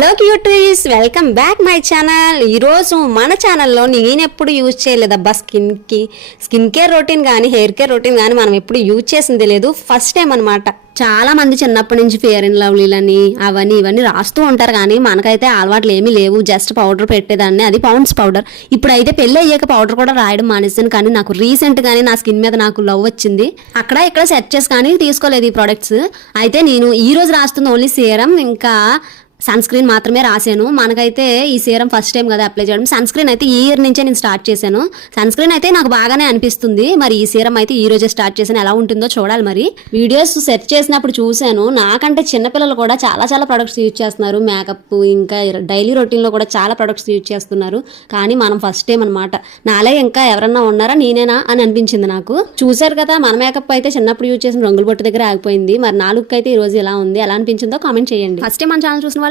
Hello cuties, welcome back my channel. ఈరోజు మన ఛానల్లో నేను ఎప్పుడు యూజ్ చేయలేదబ్బా స్కిన్ కేర్ రొటీన్ కానీ హెయిర్ కేర్ రొటీన్ కానీ మనం ఎప్పుడు యూజ్ చేసింది లేదు. ఫస్ట్ టైం అనమాట. చాలా మంది చిన్నప్పటి నుంచి ఫెయిర్ అండ్ లవ్లీలని అవన్నీ ఇవన్నీ రాస్తూ ఉంటారు, కానీ మనకైతే అలవాట్లు ఏమీ లేవు. జస్ట్ పౌడర్ పెట్టేదాన్ని, అది పౌండ్స్ పౌడర్. ఇప్పుడైతే పెళ్ళి అయ్యాక పౌడర్ కూడా రాయడం మానేసాను. కానీ నాకు రీసెంట్ గానీ నా స్కిన్ మీద నాకు లవ్ వచ్చింది. అక్కడ ఇక్కడ సెర్చ్ చేసి కానీ తీసుకోలేదు ఈ ప్రోడక్ట్స్. అయితే నేను ఈ రోజు రాస్తుంది ఓన్లీ సీరం, ఇంకా సన్ స్క్రీన్ మాత్రమే రాశాను. మనకైతే ఈ సీరం ఫస్ట్ టైం కదా అప్లై చేయడం. సన్ స్క్రీన్ అయితే ఈ ఇయర్ నుంచే నేను స్టార్ట్ చేశాను. సన్ స్క్రీన్ అయితే నాకు బాగానే అనిపిస్తుంది. మరి ఈ సీరం అయితే ఈ రోజే స్టార్ట్ చేశాను. ఎలా ఉంటుందో చూడాలి. మరి వీడియోస్ సెర్చ్ చేసినప్పుడు చూశాను, నాకంటే చిన్నపిల్లలు కూడా చాలా ప్రొడక్ట్స్ యూజ్ చేస్తున్నారు. మేకప్ ఇంకా డైలీ రొటీన్లో కూడా చాలా ప్రొడక్ట్స్ యూజ్ చేస్తున్నారు. కానీ మనం ఫస్ట్ టైం అనమాట. నాలే ఇంకా ఎవరన్నా ఉన్నారా నేనేనా అని అనిపించింది నాకు. చూసారు కదా, మన మేకప్ అయితే చిన్నప్పుడు యూజ్ చేసిన రంగుల బొట్టు దగ్గర ఆగిపోయింది. మరి నా లుక్ అయితే ఈ రోజు ఎలా ఉంది, ఎలా అనిపించిందో కామెంట్ చేయండి. ఫస్ట్ టైం మన ఛానల్ చూసిన వాళ్ళు